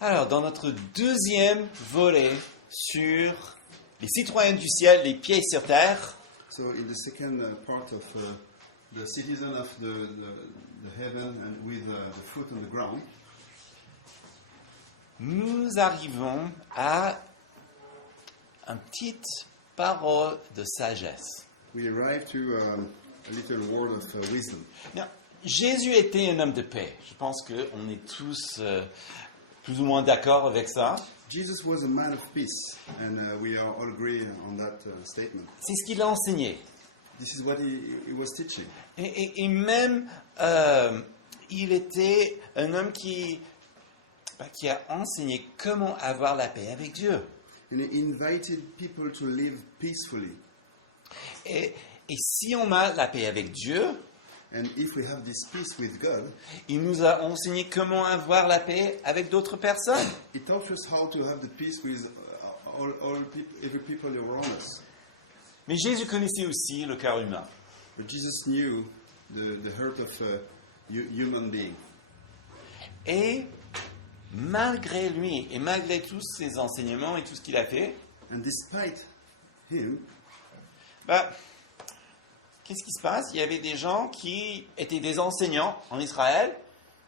Alors, dans notre deuxième volet sur les citoyens du ciel, les pieds sur terre, So in the second part of the citizen of the heaven and with the foot on the ground, nous arrivons à une petite parole de sagesse. we arrive to a little word of wisdom. Bien, Jésus était un homme de paix. Je pense qu'on est tous plus ou moins d'accord avec ça. Jesus was a man of peace, and we are all agree on that statement. C'est ce qu'il a enseigné. This is what he was teaching. Et même, il était un homme qui a enseigné comment avoir la paix avec Dieu. And he invited people to live peacefully. Et si on a la paix avec Dieu, And if we have this peace with God, il nous a enseigné comment avoir la paix avec d'autres personnes. it taught us how to have the peace with every people around us. Mais Jésus connaissait aussi le cœur humain. But Jesus knew the hurt of a human being. Et malgré lui, et malgré tous ses enseignements et tout ce qu'il a fait, And despite him, qu'est-ce qui se passe? Il y avait des gens qui étaient des enseignants en Israël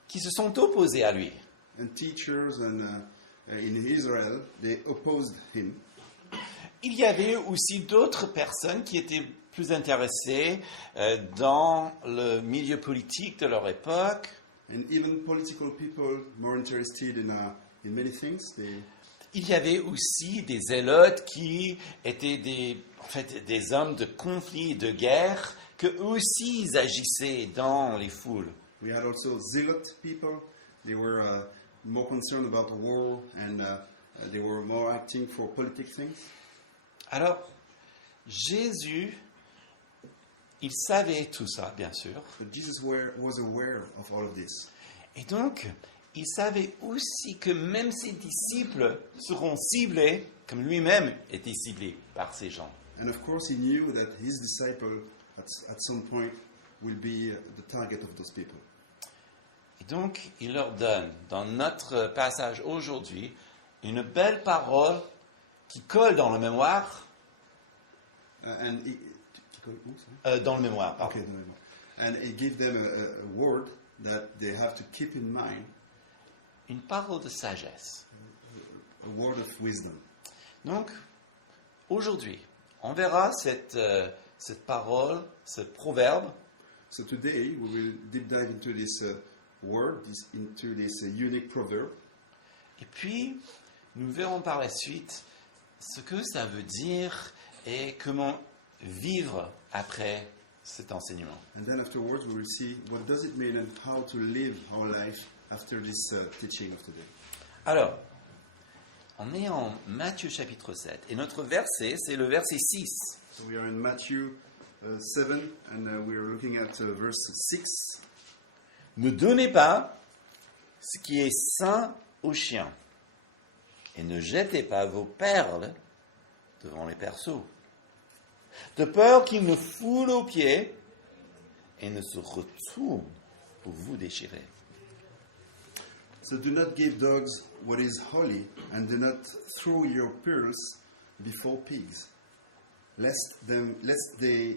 qui se sont opposés à lui. and teachers in Israel, they opposed him. Il y avait aussi d'autres personnes qui étaient plus intéressées dans le milieu politique de leur époque. And even political people more interested in many things. Il y avait aussi des zélotes qui étaient des hommes de conflit, de guerre, que eux aussi ils agissaient dans les foules. We had also zealot people. They were more concerned about the war, and they were more acting for politic things. Alors, Jésus, il savait tout ça, bien sûr. But Jesus was aware of all of this. Et donc, il savait aussi que même ses disciples seront ciblés, comme lui-même était ciblé par ces gens. And of course, he knew that his disciple at some point will be the target of those people. Et donc, il leur donne, dans notre passage aujourd'hui, une belle parole qui colle dans la mémoire. Dans le mémoire, pardon. Okay, and he gave them a word that they have to keep in mind, Une parole de sagesse. a word of wisdom. Donc, aujourd'hui, on verra cette parole, ce proverbe, So today we will deep dive into this word, into this unique proverb, et puis nous verrons par la suite ce que ça veut dire et comment vivre après cet enseignement. and then afterwards we will see what does it mean and how to live our life after this teaching of today. Alors, on est en Matthieu chapitre 7 et notre verset, c'est le verset 6. So we are in Matthew 7, and we are looking at verse 6. Ne donnez pas ce qui est sain aux chiens et ne jetez pas vos perles devant les berceaux, de peur qu'ils ne foulent aux pieds et ne se retournent pour vous déchirer. So do not give dogs what is holy, and do not throw your pearls before pigs, lest they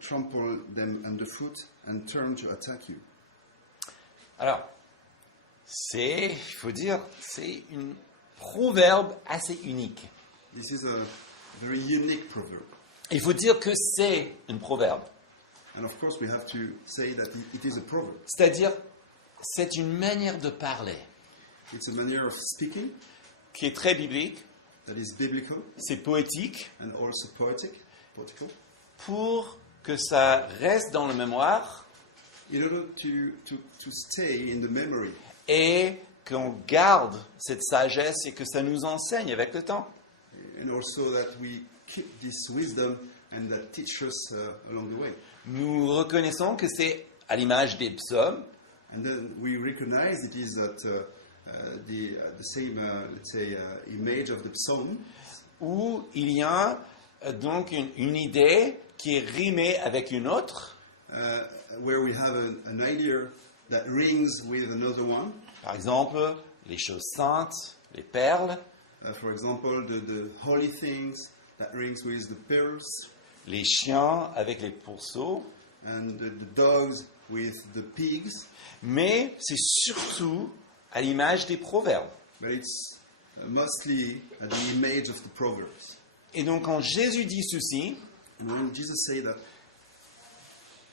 trample them underfoot and turn to attack you. Alors, il faut dire, c'est un proverbe assez unique. This is a very unique proverb. Il faut dire que c'est un proverbe. And of course we have to say that it is a proverb. C'est-à-dire, c'est une manière de parler It's a manner of speaking qui est très biblique, that is biblical c'est poétique, and also poetical. pour que ça reste dans la mémoire In order to stay in the memory, et qu'on garde cette sagesse et que ça nous enseigne avec le temps. and also that we keep this wisdom and that teach us along the way. Nous reconnaissons que c'est à l'image des psaumes, And then we recognize it is that the same, let's say, image of the psalm, où il y a donc une idée qui est rimée avec une autre. where we have an idea that rings with another one. Par exemple, les choses saintes, les perles, For example, the holy things that rings with the pearls, les chiens avec les pourceaux, and the dogs with the pigs. mais c'est surtout à l'image des proverbes. But it's mostly the image of the Proverbs. Et donc quand Jésus dit ceci, And when Jesus said that,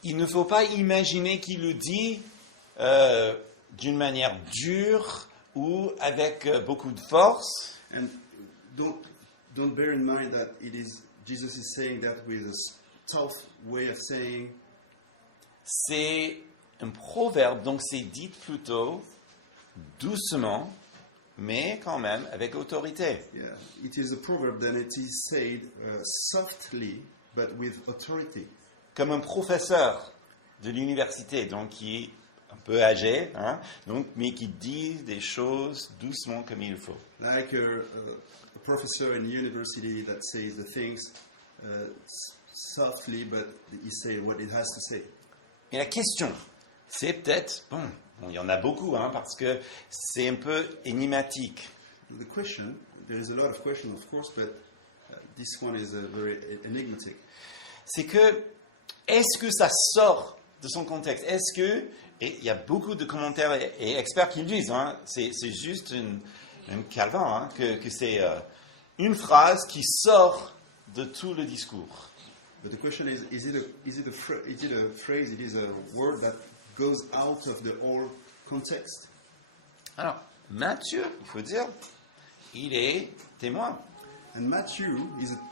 il ne faut pas imaginer qu'il le dit d'une manière dure ou avec beaucoup de force, and don't bear in mind that Jesus is saying that with a tough way of saying. c'est un proverbe, donc c'est dit plutôt doucement, mais quand même avec autorité. Yeah, it is a proverb, then it is said softly, but with authority. Comme un professeur de l'université, donc qui est un peu âgé, hein, donc, mais qui dit des choses doucement comme il faut. Like a professor in university that says the things softly, but he says what it has to say. Et la question, c'est peut-être, bon, il y en a beaucoup, hein, parce que c'est un peu énigmatique. The question, there is a lot of questions, of course, but this one is very enigmatic. C'est que, est-ce que ça sort de son contexte? Est-ce que, et il y a beaucoup de commentaires et experts qui le disent, hein, c'est juste un Calvin, hein, que c'est une phrase qui sort de tout le discours. But the question is it a phrase, it is a word that goes out of the whole context? Alors, Matthieu, il faut dire, il est témoin. And Matthew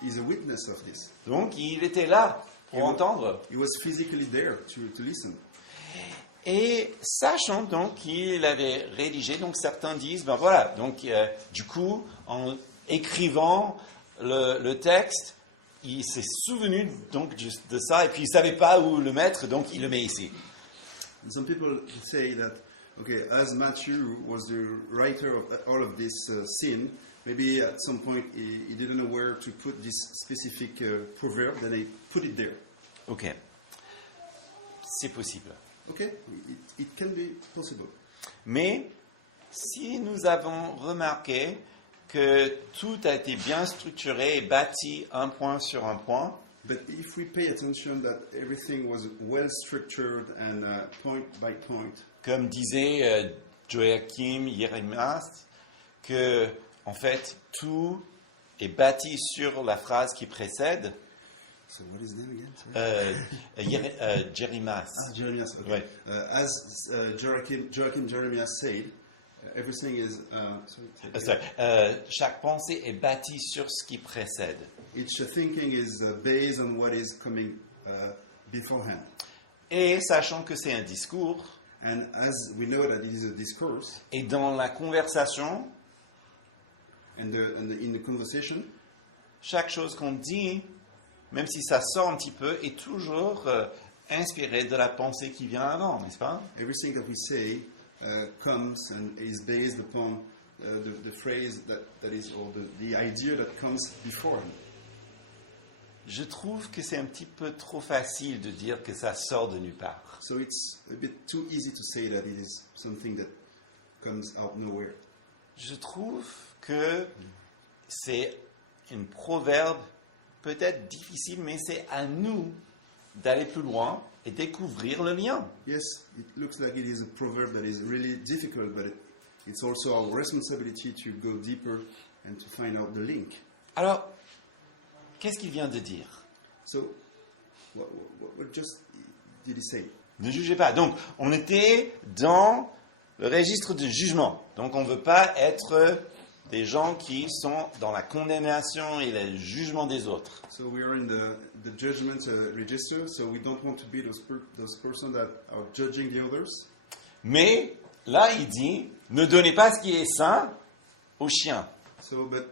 is a witness of this. Donc, il était là pour entendre. He was physically there to listen. Et sachant donc qu'il avait rédigé, donc certains disent, ben voilà, donc du coup, en écrivant le texte, il s'est souvenu donc de ça, et puis il ne savait pas où le mettre, donc il le met ici. And some people say that, okay, as Matthew was the writer of all of this scene, maybe at some point he didn't know where to put this specific proverb, then he put it there. Ok, c'est possible. Okay, it can be possible. Mais si nous avons remarqué que tout a été bien structuré et bâti un point sur un point, But if we pay attention that everything was well structured and point by point, comme disait Joachim Jeremias, que en fait tout est bâti sur la phrase qui précède. so what is name again? Jeremias. Jeremias. Okay. Ouais. As Joachim Jeremias said, everything is. Chaque pensée est bâtie sur ce qui précède. Each thinking is based on what is coming beforehand. Et sachant que c'est un discours, And as we know that it is a discourse, et dans la conversation, and in the conversation, chaque chose qu'on dit, même si ça sort un petit peu, est toujours inspiré de la pensée qui vient avant, n'est-ce pas? everything that we say comes and is based upon the phrase that is, or the idea that comes beforehand. Je trouve que c'est un petit peu trop facile de dire que ça sort de nulle part. So it's a bit too easy to say that it is something that comes out nowhere. Je trouve que c'est un proverbe peut-être difficile, mais c'est à nous d'aller plus loin et découvrir le lien. Yes, it looks like it is a proverb that is really difficult, but it's also our responsibility to go deeper and to find out the link. Alors, qu'est-ce qu'il vient de dire? So, what just did he say? Ne jugez pas. Donc, on était dans le registre du jugement. Donc, on ne veut pas être des gens qui sont dans la condamnation et le jugement des autres. So we are in the judgment register, so we don't want to be those persons that are judging the others. Mais, là, il dit, ne donnez pas ce qui est sain aux chiens. So, but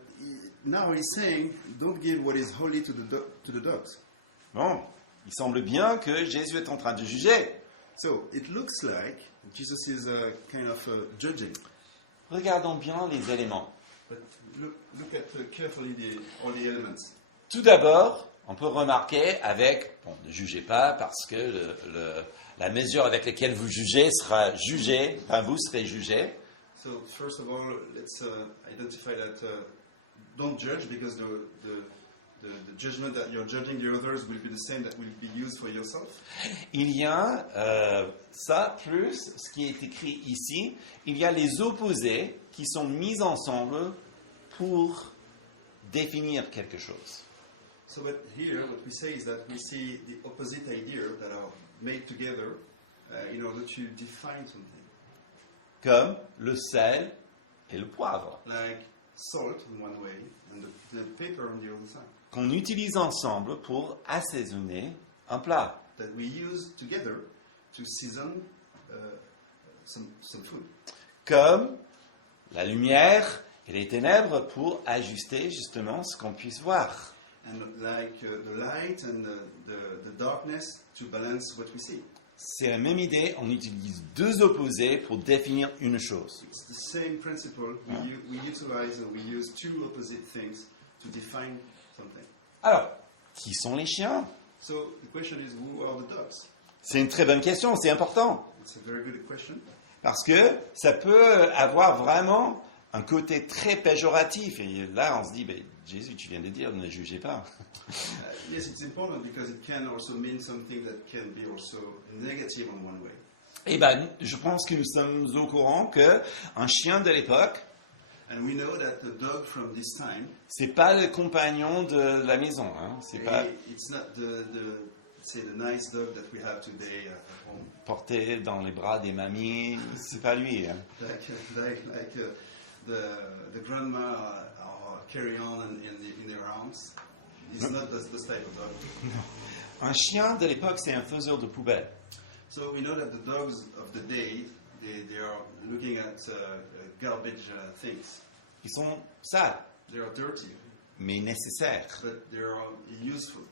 now he's saying, don't give what is holy to the dogs. Bon, il semble bien que Jésus est en train de juger. So it looks like Jesus is kind of judging. Regardons bien les éléments. But look at carefully all the elements. Tout d'abord, on peut remarquer avec, bon, ne jugez pas parce que la mesure avec laquelle vous jugez sera jugée, enfin vous serez jugé. So first of all, let's identify that don't judge, because the judgment that you're judging the others will be the same that will be used for yourself. Il y a ça plus ce qui est écrit ici. Il y a les opposés qui sont mis ensemble pour définir quelque chose. So but here, what we say is that we see the opposite idea that are made together in order to define something. Comme le sel et le poivre, Like salt in one way and the pepper on the other side. qu'on utilise ensemble pour assaisonner un plat. That we use together to season some food. Comme la lumière et les ténèbres pour ajuster justement ce qu'on puisse voir. And like the light and the darkness to balance what we see. C'est la même idée, on utilise deux opposés pour définir une chose. It's the same principle. We utilize and we use two opposite things to define something. Alors, qui sont les chiens? So the question is, who are the dogs? C'est une très bonne question, c'est important. It's a very good question. Parce que ça peut avoir vraiment un côté très péjoratif. Et là, on se dit, ben, Jésus, tu viens de dire, ne jugez pas. Yes, it's important because it can also mean something that can be also negative on one way. Eh ben, je pense que nous sommes au courant que un chien de l'époque, And we know that the dog from this time, c'est pas le compagnon de la maison. Hein. C'est pas it's not the nice dog that we have today at home. porté dans les bras des mamies. C'est pas lui. Hein. Like the grandma are carry on in their arms. It's not this type of dog. Un chien de l'époque, c'est un faiseur de poubelles. So we know that the dogs of the day, they are looking at garbage things. Ils sont sales, They are dirty, mais nécessaires, but they are useful.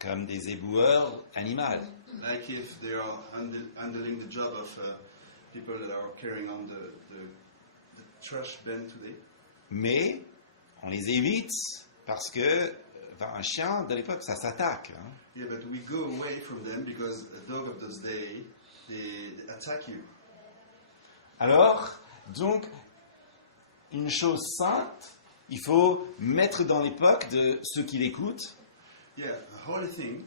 comme des éboueurs animaux. Like if they are handling the job of people that are carrying on the trash bin today. Mais on les évite parce que un chien de l'époque, ça s'attaque. Hein. Yeah, but we go away from them because a dog of those days, they attack you. Alors, donc, une chose sainte, il faut mettre dans l'époque de ceux qui l'écoutent. Yeah, a holy thing,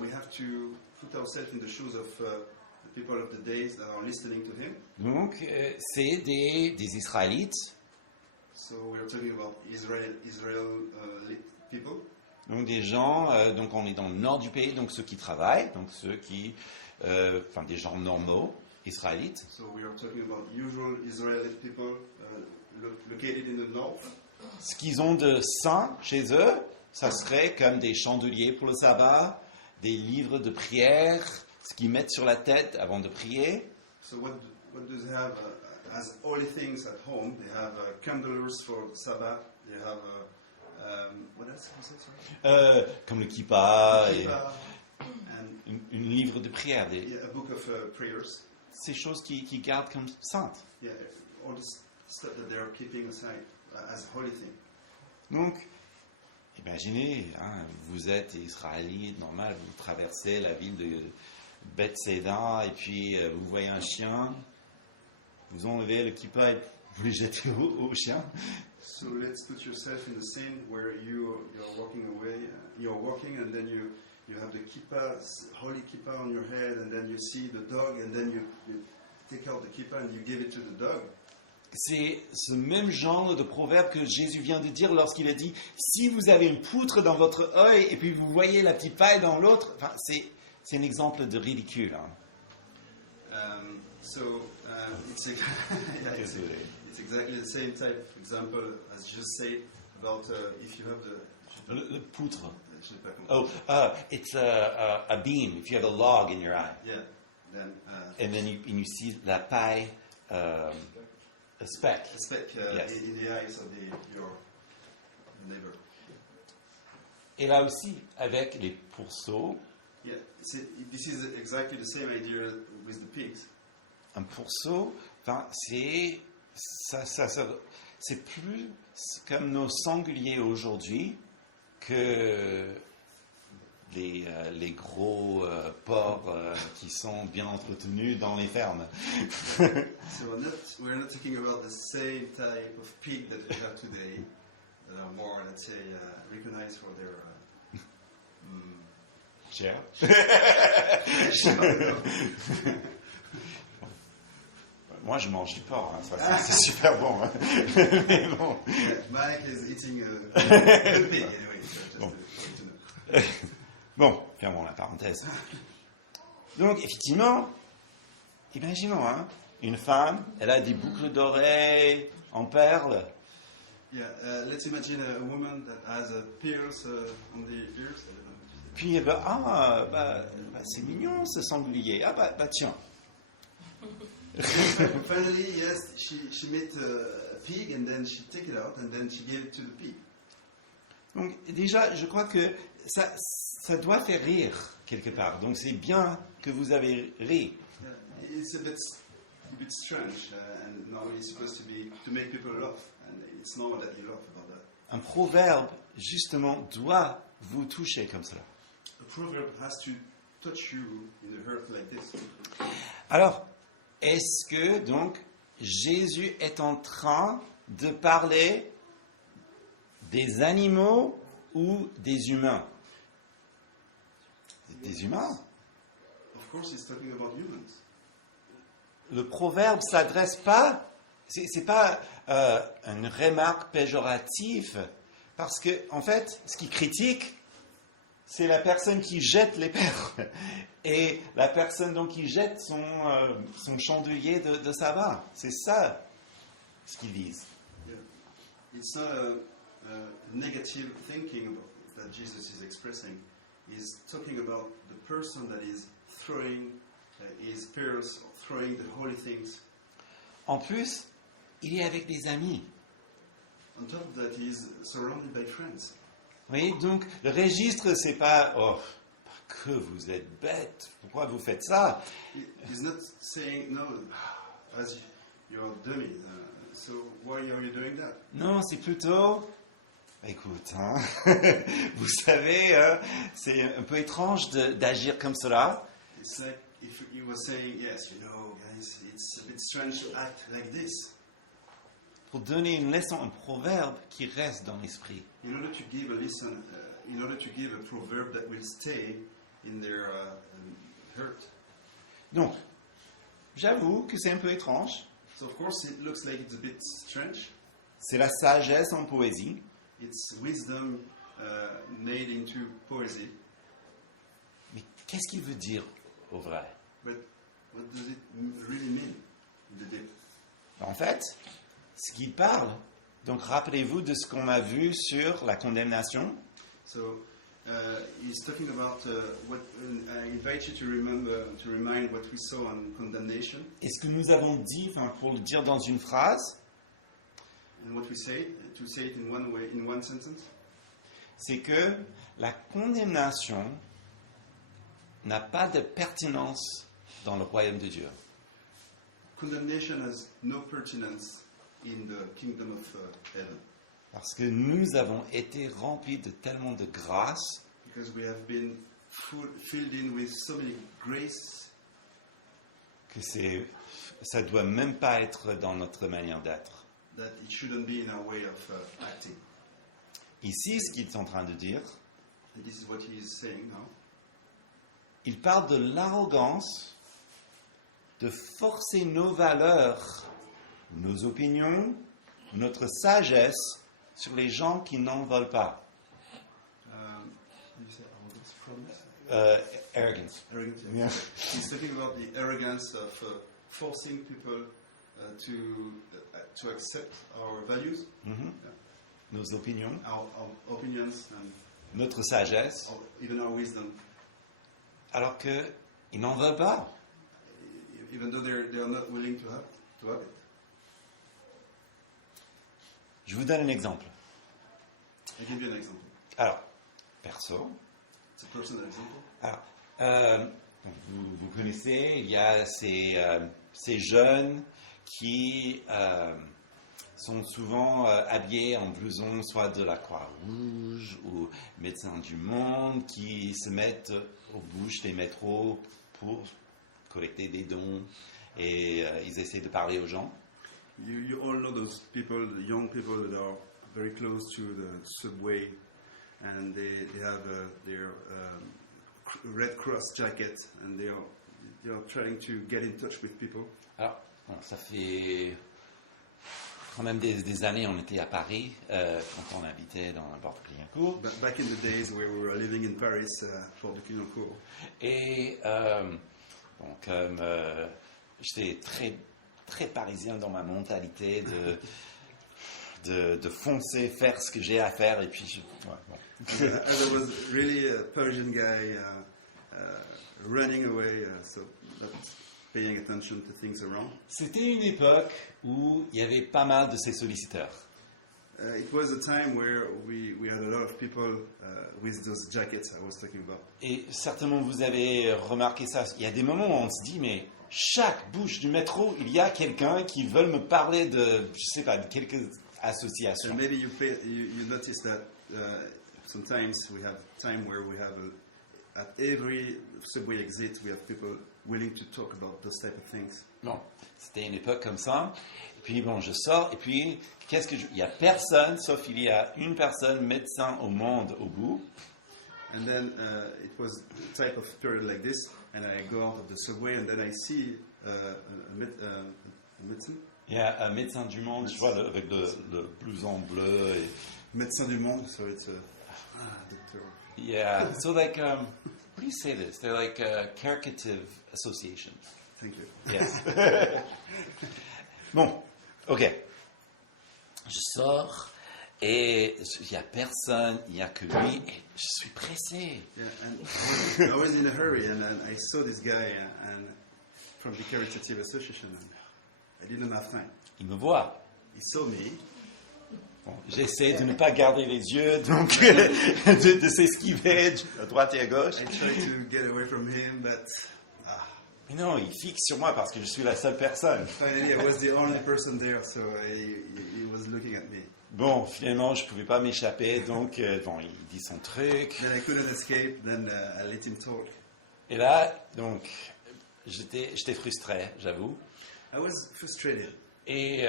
we have to put ourselves in the shoes of the people of the days that are listening to him. Donc, c'est des Israélites. So we are talking about Israel people. Donc des gens, donc on est dans le nord du pays, donc ceux qui travaillent, donc ceux qui, enfin des gens normaux, israélites. So we are talking about usual Israeli people located in the north. Ce qu'ils ont de saint chez eux, ça serait comme des chandeliers pour le sabbat, des livres de prière, ce qu'ils mettent sur la tête avant de prier. So what do they have as holy things at home? They have candles for Sabbath. They have what else was it? Sorry? Comme le kippa, et Kippah, and une livre de prière, yeah, a book of prayers. ces choses qui gardent comme saintes. Yeah, all this stuff that they are keeping aside as holy thing. Donc, imaginez, hein, vous êtes israélite, normal, vous traversez la ville de Bethsaida et puis vous voyez un chien, vous enlevez le kippa et vous le jetez au chien. So let's put yourself in the scene where you're walking away. You're walking, and then you have the kippah, holy kippah on your head, and then you see the dog, and then you take out the kippah and you give it to the dog. C'est ce même genre de proverbe que Jésus vient de dire lorsqu'il a dit « Si vous avez une poutre dans votre œil et puis vous voyez la petite paille dans l'autre, enfin, c'est un exemple de ridicule. Hein. It's exactly the same type of example as you just said about if you have the... Le poutre. Je sais pas comment. Oh, it's a beam, if you have a log in your eye. Yeah, then... And then you see la paille, a speck. a speck Yes. in the eyes of your neighbor. Et là aussi, avec les pourceaux, Yeah, this is exactly the same idea with the pigs. un pourceau, enfin, c'est plus comme nos sangliers aujourd'hui que les gros porcs qui sont bien entretenus dans les fermes. So we're not talking about the same type of pig that we have today, that are more, let's say, recognized for their Cher. Moi, je mange du porc, hein, ça, c'est super bon. Hein. Mais bon. Yeah, Mike is eating a good pig anyway. So just Bon. to know. Bon, fermons la parenthèse. Donc, effectivement, imaginons, hein, une femme, elle a des boucles d'oreilles en perles. Yeah, let's imagine a woman that has a pierce on the ears. Puis, c'est mignon ce sanglier. Ah, bah tiens. Finally, yes, she met a pig and then she take it out and then she gave it to the pig. Donc, déjà, je crois que ça doit faire rire quelque part. Donc, c'est bien que vous avez ri. Yeah, it's a bit strange, and normally it's supposed to make people laugh, and it's normal that you laugh about that. Un proverbe, justement, doit vous toucher comme cela. A proverb has to touch you in the heart like this. Alors, est-ce que, donc, Jésus est en train de parler des animaux ou des humains? Des humains. Of course, he's talking about humans. Le proverbe s'adresse pas, c'est pas une remarque péjorative, parce que, en fait, ce qui critique, c'est la personne qui jette les perles. Et la personne donc qui jette son chandelier de sabbat. C'est ça ce qu'il vise. Yeah. It's not a negative thinking that Jesus is expressing. He's talking about the person that is throwing his pearls, throwing the holy things. En plus, il est avec des amis. On top of that, he's surrounded by friends. Vous voyez, donc le registre, c'est pas « Oh, que vous êtes bête, pourquoi vous faites ça ?» He's not saying, no, as you're a dummy, so why are you doing that? Non, c'est plutôt « Écoute, hein, vous savez, c'est un peu étrange d'agir comme cela. » It's like if he was saying, yes, you know, guys, it's a bit strange to act like this. Pour donner une leçon, un proverbe qui reste dans l'esprit. In order to give a lesson, in order to give a proverb that will stay in their heart. Donc, j'avoue que c'est un peu étrange. So of course it looks like it's a bit strange. C'est la sagesse en poésie. It's wisdom made into poesy. Mais qu'est-ce qu'il veut dire au vrai? But what does it really mean in the deep? En fait, ce qu'il parle, donc rappelez-vous de ce qu'on a vu sur la condamnation. So he's talking about what I invite you to remind what we saw on condemnation. Et ce que nous avons dit, pour le dire dans une phrase, And what we say, to say it in one way, in one sentence, c'est que la condamnation n'a pas de pertinence dans le royaume de Dieu. condemnation has no pertinence in the kingdom of heaven. Parce que nous avons été remplis de tellement de grâce Because we have been filled in with so many grace que ça doit même pas être dans notre manière d'être. that it shouldn't be in our way of acting. Ici, ce qu'il est en train de dire, And this is what he is saying now. il parle de l'arrogance de forcer nos valeurs, nos opinions, notre sagesse sur les gens qui n'en veulent pas. You say arrogance, Arrogance. arrogance. Yeah. He's talking about the arrogance of forcing people to accept our values, Mhm. Nos opinions, our opinions, and notre sagesse, even our wisdom, alors qu'ils n'en veulent pas. even though they are not willing to have it. Je vous donne un exemple. I give you an example. Alors, perso, It's a personal example. alors, vous connaissez, il y a ces jeunes qui sont souvent habillés en blouson, soit de la Croix-Rouge ou Médecins du Monde, qui se mettent aux bouches des métros pour collecter des dons et ils essaient de parler aux gens. You all know those people, young people that are very close to the subway, and they have their Red Cross jacket, and they are trying to get in touch with people. Alors, bon, ça fait quand même des années, on était à Paris quand on habitait dans la porte de Clignancourt. Back in the days where we were living in Paris, for the Clignancourt. Et bon, comme j'étais très parisien dans ma mentalité de foncer, faire ce que j'ai à faire, et puis ouais, bon. As I was really a Parisian guy, running away, so not paying attention to things around. C'était une époque où il y avait pas mal de ces solliciteurs. It was a time where we had a lot of people with those jackets I was talking about. Et certainement vous avez remarqué ça. Il y a des moments où on se dit, mais chaque bouche du métro, il y a quelqu'un qui veut me parler de, je sais pas, de quelques associations. And maybe you notice that sometimes we have time where we have at every subway exit we have people willing to talk about those type of things. Bon, c'était une époque comme ça. Et puis bon, je sors et puis il y a personne sauf il y a une personne médecin au monde au bout. And then it was a type of period like this, and I go out of the subway, and then I see a medicine. Il y a un médecin du monde, je vois avec le blouson bleu. Et... Médecin du monde, so it's a doctor. Yeah, so like, what do you say this? They're like a caricative association. Thank you. Yes. Bon, ok. Je sors et il n'y a personne, il n'y a que lui et je suis pressé. Yeah, and I was in a hurry, and I saw this guy and from the Caritative Association, and I didn't have time. Il me voit. He saw me. Bon, j'essaie de ne pas garder les yeux, donc de s'esquiver à droite et à gauche. I tried to get away from him, but Mais non, il fixe sur moi parce que je suis la seule personne. finally I was the only person there, so he was looking at me. Bon, finalement, je ne pouvais pas m'échapper, donc bon, il dit son truc. Then I couldn't escape, then I let him talk. Et là, donc, j'étais frustré, j'avoue. I was frustrated. Et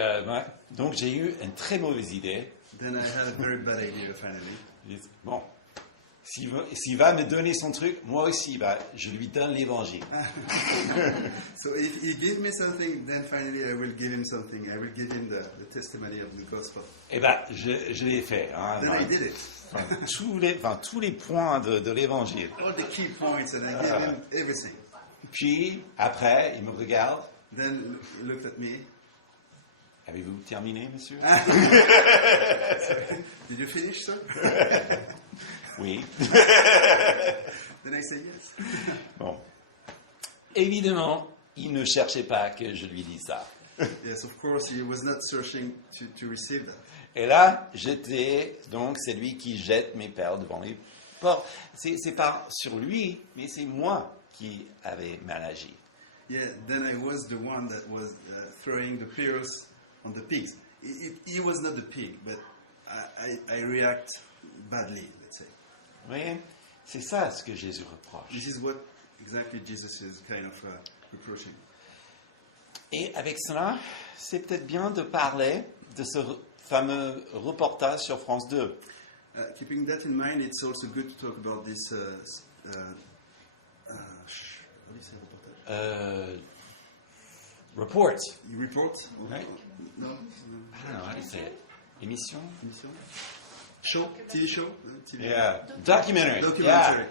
donc, j'ai eu une très mauvaise idée. Then I had a very bad idea finally. J'ai dit, bon, s'il va me donner son truc, moi aussi, je lui donne l'évangile. So if he gives me something, then finally I will give him something. I will give him the testimony of the gospel. Et je l'ai fait. Hein, Then I did it. tous les points de l'évangile. All the key points, and I gave him everything. Puis, après, il me regarde. Then he looked at me. Avez-vous terminé, monsieur? Did you finish, sir? Oui. Then I said yes. Bon. Évidemment, il ne cherchait pas que je lui dise ça. Yes, of course, he was not searching to receive that. Et là, c'est lui qui jette mes perles devant les porcs. C'est pas sur lui, mais c'est moi qui avais mal agi. Yeah, then I was the one that was throwing the pearls on the pigs. He was not the pig, but I react badly, let's say. Oui, c'est ça ce que Jésus reproche. This is what exactly Jesus is kind of reproaching. Et avec cela, c'est peut-être bien de parler de ce fameux reportage sur France 2. Keeping that in mind, it's also good to talk about this. What do you say, reportage? Report. You report? Right. No. I don't know how to say it. Émission? Show? TV show? TV. Yeah. Documentary. Documentary. Yeah.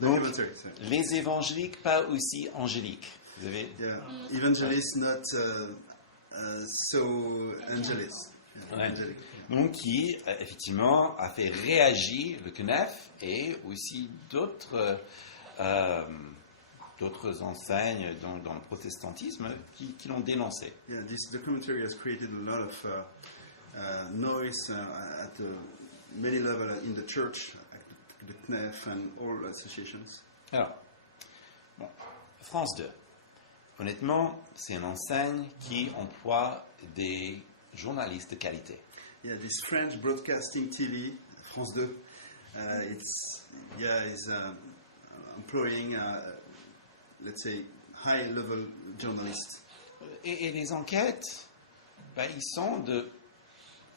Donc, Documentary. Sorry. les évangéliques pas aussi angéliques. Vous avez... Yeah. Evangelist, not so angelist. Yeah, Ouais. angelic. Donc, qui, effectivement, a fait réagir le CNEF et aussi d'autres enseignes dans le protestantisme qui l'ont dénoncé. Yeah, this documentary has created a lot of noise at many levels in the church, at the CNEF and all associations. Alors, bon, France 2. Honnêtement, c'est une enseigne qui emploie des journalistes de qualité. Yeah, this French broadcasting TV, France 2, is employing, let's say, high-level journalists. Et les enquêtes, ils sont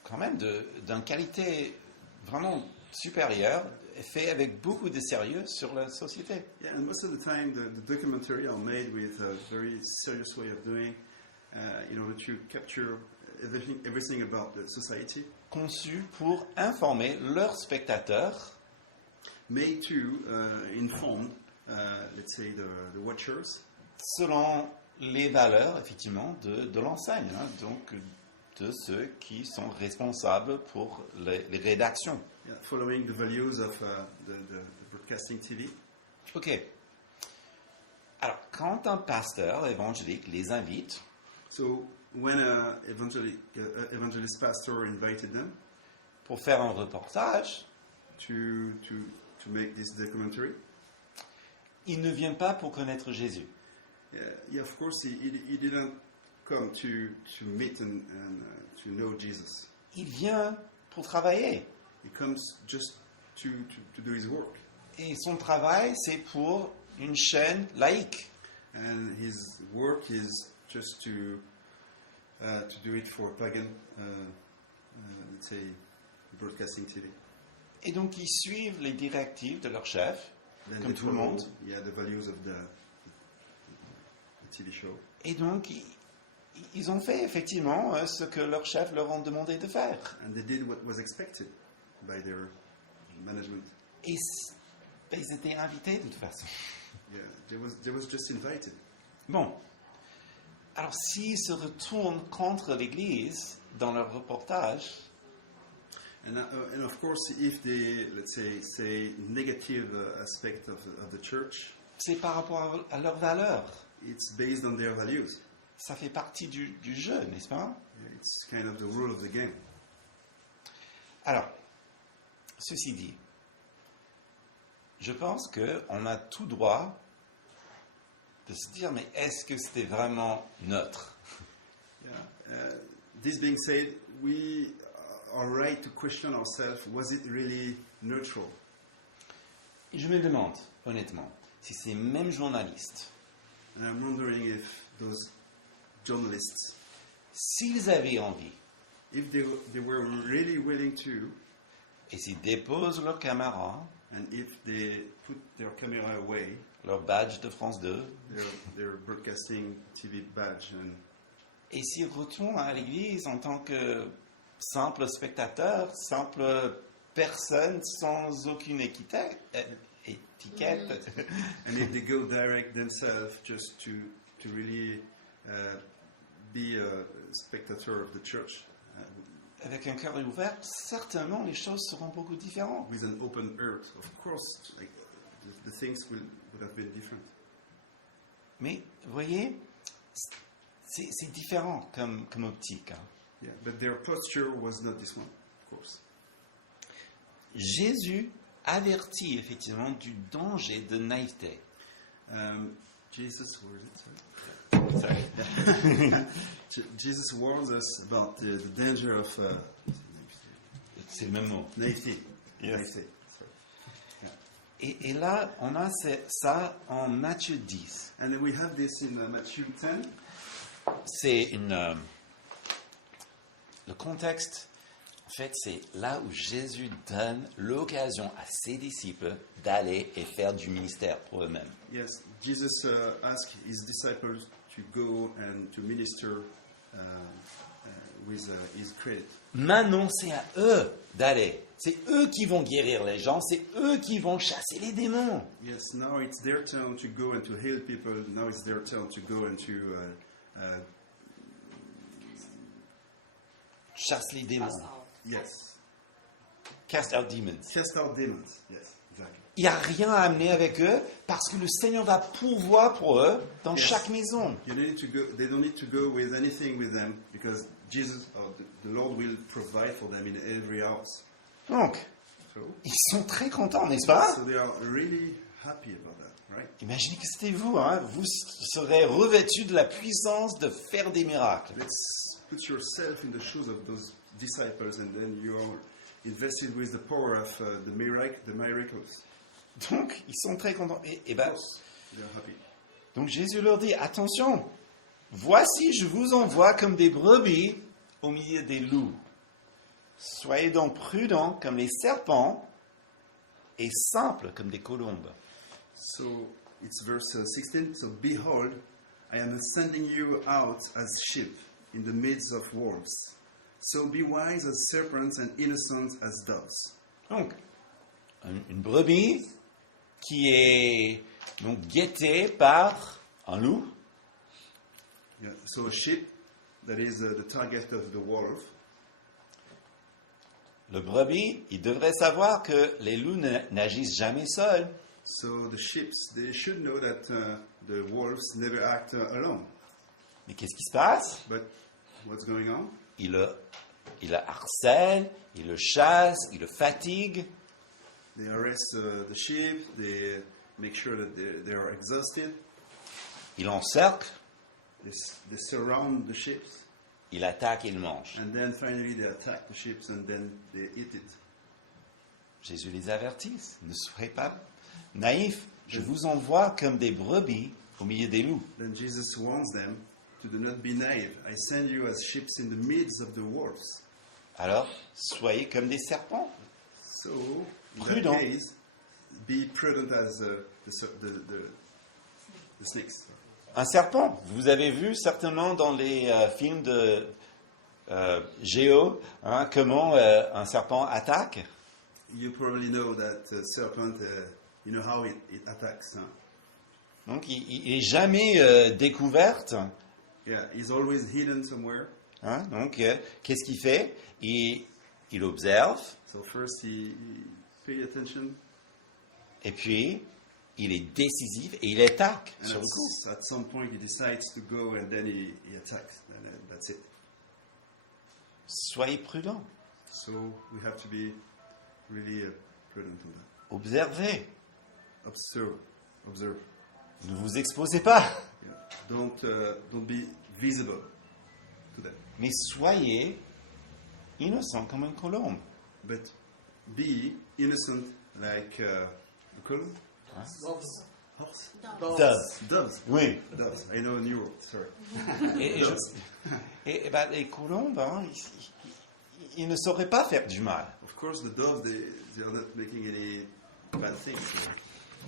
quand même d'une qualité vraiment supérieure, fait avec beaucoup de sérieux sur la société. Yeah, and most of the time, the documentary are made with a very serious way of doing, in order to capture everything about the society. Conçus pour informer leurs spectateurs Made to inform, let's say, the watchers, selon les valeurs, effectivement, de l'enseigne, hein, donc de ceux qui sont responsables pour les rédactions. yeah, following the values of the broadcasting TV. Ok. Alors, quand un pasteur évangélique les invite, So when an evangelist pastor invited them pour faire un reportage, to make this documentary, il ne vient pas pour connaître Jésus. yeah, of course he didn't come to meet and to know Jesus. Il vient pour travailler. He comes just to do his work, Et son travail, c'est pour une chaîne laïque. and his work is just to do it for pagan, let's say, broadcasting TV. Et donc, ils suivent les directives de leur chef, Then comme they tout le follow, monde. yeah, the values of the TV show. Et donc, ils ont fait effectivement ce que leur chef leur a demandé de faire. And they did what was expected by their management. Et ils étaient invités de toute façon. Yeah, they was just invited. Bon. Alors, s'ils se retournent contre l'Église dans leur reportage, And of course, if they, let's say negative aspect of the church, c'est par rapport à leurs valeurs. it's based on their values. Ça fait partie du jeu, n'est-ce pas? It's kind of the rule of the game. Alors, ceci dit, je pense qu'on a tout droit de se dire, mais est-ce que c'était vraiment neutre? Yeah. This being said, we are right to question ourselves, was it really neutral? Et je me demande, honnêtement, si ces mêmes journalistes, And I'm wondering if those journalists, s'ils avaient envie, if they were really willing to, et s'ils déposent leur caméra, and if they put their camera away, leur badge de France 2, their broadcasting TV badge, and et s'ils retournent à l'église en tant que simple spectateur, simple personne sans aucune étiquette, and if they go direct themselves just to really be a spectator of the church, avec un cœur ouvert, certainement les choses seront beaucoup différentes. with an open earth, of course, like the things would have been different. Mais, vous voyez, c'est différent comme optique. Hein. Yeah, but their posture was not this one, of course. Jésus avertit effectivement du danger de naïveté. Jesus, where is it? Sorry. Jesus warns us about the danger of C'est le même mot. naivety. Yes. Naivety. Sorry. Et là, on a ça en Matthieu 10. And then we have this in Matthew 10. C'est le contexte, en fait, c'est là où Jésus donne l'occasion à ses disciples d'aller et faire du ministère pour eux-mêmes. Yes, Jesus asked his disciples to go and to minister with his credit. Maintenant, c'est à eux d'aller. C'est eux qui vont guérir les gens, c'est eux qui vont chasser les démons. Yes, now it's their turn to go and to heal people. Now it's their turn to go and to Chasse les démons. yes, Cast out demons. cast out demons. Yes, exactly. Il n'y a rien à amener avec eux parce que le Seigneur va pourvoir pour eux dans Yes. chaque maison. You need to go. They don't need to go with anything with them because Jesus, the Lord, will provide for them in every house. Donc, So, ils sont très contents, n'est-ce pas? so they are really happy about that, right? Imaginez que c'était vous, hein? Vous serez revêtus de la puissance de faire des miracles. Let's put yourself in the shoes of those disciples, and then you are invested with the power of the miracles. Donc, ils sont très contents. Of course, they are happy. Donc Jésus leur dit, attention, voici, je vous envoie comme des brebis au milieu des loups. Soyez donc prudents comme les serpents et simples comme des colombes. So it's verse 16. So behold, I am sending you out as sheep in the midst of wolves. So be wise as serpents and innocent as doves. Donc, une brebis qui est donc guettée par un loup. Yeah. So a sheep that is the target of the wolf. Le brebis, il devrait savoir que les loups n'agissent jamais seuls. So the sheep, they should know that the wolves never act alone. Mais qu'est-ce qui se passe? But what's going on? Il le harcèle, il le chasse, il le fatigue. They arrest the sheep. They make sure that they are exhausted. Il encercle, They surround the sheep. il attaque et il mange. And then finally they attack the sheep and then they eat it. Jésus les avertit, ne soyez pas naïfs, je vous envoie comme des brebis au milieu des loups. Then Jesus warns them to do not be naive. I send you as sheep in the midst of the wolves. Alors, soyez comme des serpents. So, in Prudent. that case, be prudent as the snakes. Un serpent, vous avez vu certainement dans les films de Géo, comment un serpent attaque. You probably know that serpent, you know how it attacks. Huh? Donc, il n'est jamais découverte. Yeah, he's always hidden somewhere. Donc, qu'est-ce qu'il fait? Il observe, So first he pay attention, et puis il est décisif et il attaque and sur le coup. at some point he decides to go, and then he attacks, and then that's it. Soyez prudents, So we have to be really prudent on that. observez, Observe. ne vous exposez pas, Yeah. Don't be visible to them, mais soyez innocents comme une colombe. but be innocent like the column. Doves. Horse. Doves. Doves. Oui. Doves. I know a new word. Sorry. Et ben, les colombes, ils ne sauraient pas faire du mal. Of course, the doves they are not making any bad things.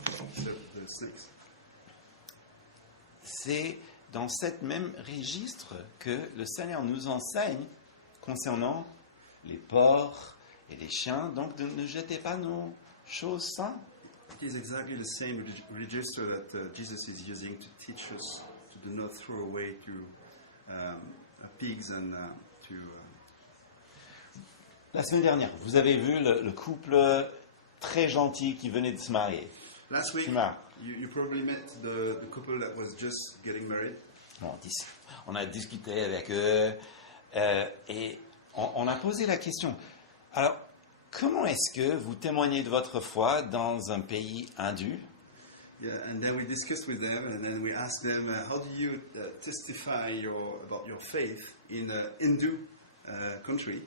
The snakes. C'est dans cet même registre que le Seigneur nous enseigne concernant les porcs et les chiens. Donc, ne jetez pas nos choses saintes. It is exactly the same register that Jesus is using to teach us to do not throw away to pigs and to. La semaine dernière, vous avez vu le couple très gentil qui venait de se marier. Last week, Smart. you probably met the couple that was just getting married. Bon, on a discuté avec eux et on a posé la question. Alors, comment est-ce que vous témoignez de votre foi dans un pays hindu? Yeah, and then we discussed with them, and then we asked them, how do you testify about your faith in a Hindu country?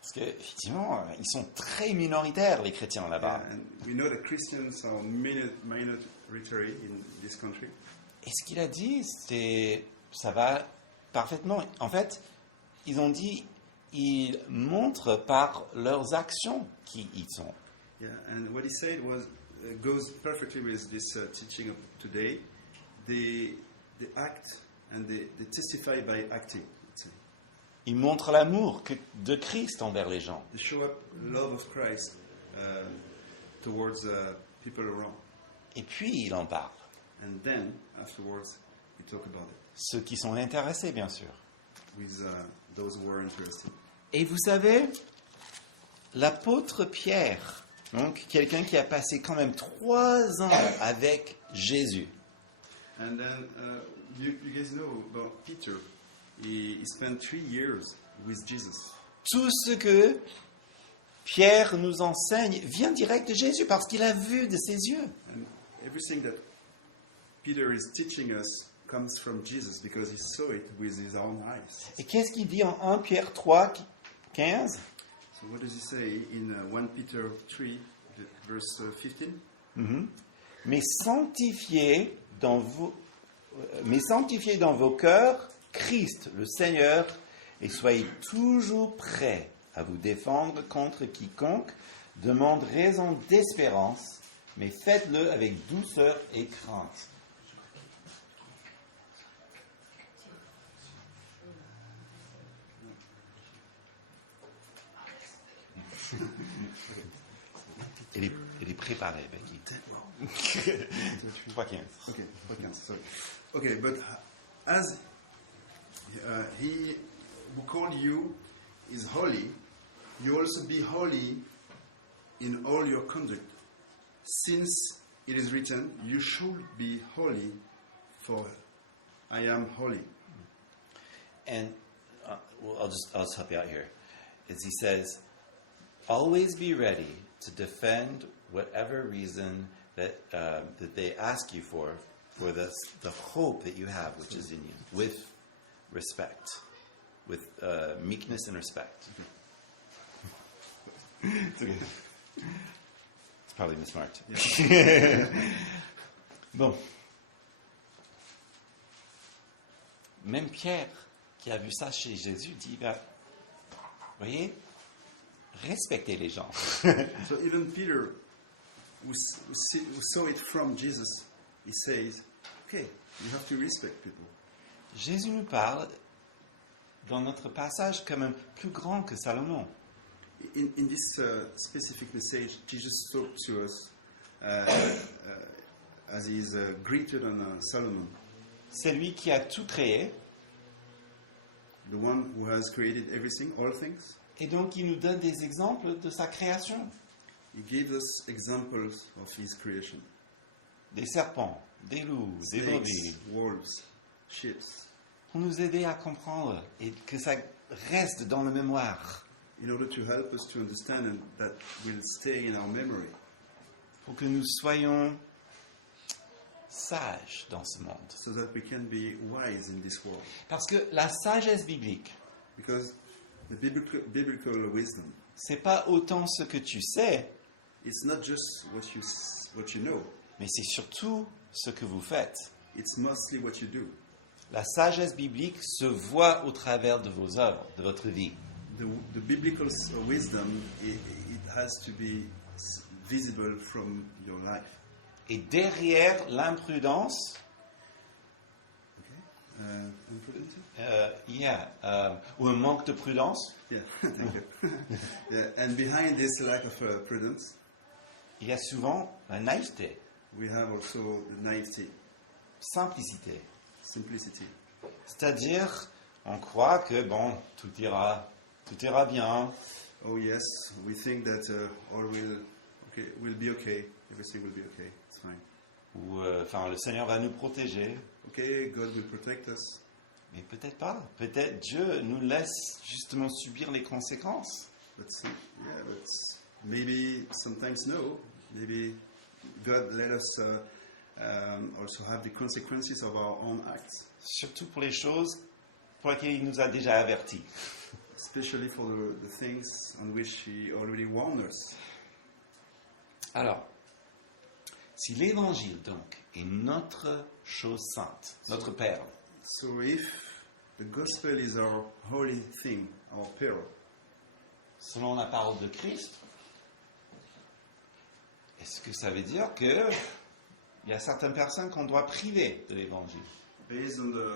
Parce qu'effectivement, ils sont très minoritaires, les chrétiens là-bas. And we know that Christians are minority in this country. Et ce qu'il a dit, ça va parfaitement. En fait, ils ont dit, ils montrent par leurs actions qui y sont. Yeah, and what he said goes perfectly with this teaching of today. They act and they testify by acting. Ils montrent l'amour de Christ envers les gens. They show up love of Christ towards people around. Et puis, ils en parlent. And then, afterwards, we talk about it Ceux qui sont intéressés, bien sûr. with those who are interested. Et vous savez, l'apôtre Pierre, donc quelqu'un qui a passé quand même 3 ans avec Jésus, And then, you guys know about Peter. He spent 3 years with Jesus. tout ce que Pierre nous enseigne vient direct de Jésus parce qu'il a vu de ses yeux. And everything that Peter is teaching us comes from Jesus because he saw it with his own eyes. Et qu'est-ce qu'il dit en 1 Pierre 3, 15? So what does he say in 1 Peter 3, verse 15? Mais sanctifiez dans vos cœurs Christ, le Seigneur, et soyez toujours prêts à vous défendre contre quiconque demande raison d'espérance, mais faites-le avec douceur et crainte. Elle est préparée, Becky. 3:15. Okay, sorry. Okay, but as he who called you is holy, you also be holy in all your conduct. Since it is written, you should be holy, for I am holy. And I'll just help you out here. As he says, always be ready to defend whatever reason that they ask you for the hope that you have, which is in you, with respect, with meekness and respect. It's okay. It's probably Miss Smart. Yeah. Bon. Même Pierre, qui a vu ça chez Jésus, dit, voyez, respectez les gens. So even Peter, who saw it from Jesus, he says, okay, you have to respect people. Jésus nous parle dans notre passage comme un plus grand que Salomon. In this specific message, Jesus spoke to us as he is greater than Solomon, C'est lui qui a tout créé, the one who has created everything, all things. et donc il nous donne des exemples de sa création. He gave us examples of his creation. Des serpents, des loups, des Snakes, brebis, wolves, sheep, pour nous aider à comprendre et que ça reste dans la mémoire, in order to help us to understand and that will stay in our memory, pour que nous soyons sages dans ce monde. so that we can be wise in this world. Parce que la sagesse biblique, Because the biblical wisdom, c'est pas autant ce que tu sais, it's not just what you know, mais c'est surtout ce que vous faites. it's mostly what you do. La sagesse biblique se voit au travers de vos œuvres, de votre vie. The biblical wisdom, it has to be visible from your life. Et derrière l'imprudence, Imprudence? ou un manque de prudence, Yeah, thank you. Yeah, and behind this lack of prudence, il y a souvent la naïveté, we have also the naivety, simplicité. simplicity. C'est-à-dire, on croit que bon, tout ira bien, Oh yes, we think that all will be okay. Everything will be okay. It's fine. ou le Seigneur va nous protéger. Okay, God will protect us. Mais peut-être pas. Peut-être Dieu nous laisse justement subir les conséquences. But maybe sometimes no. Maybe God let us also have the consequences of our own acts, Surtout pour les choses pour lesquelles il nous a déjà avertis. especially for the things on which He already warned us. Alors, si l'Évangile, donc, est notre chose sainte, notre perle, So if the gospel is our holy thing, our pearl, selon la parole de Christ, est-ce que ça veut dire qu'il y a certaines personnes qu'on doit priver de l'Évangile? based on the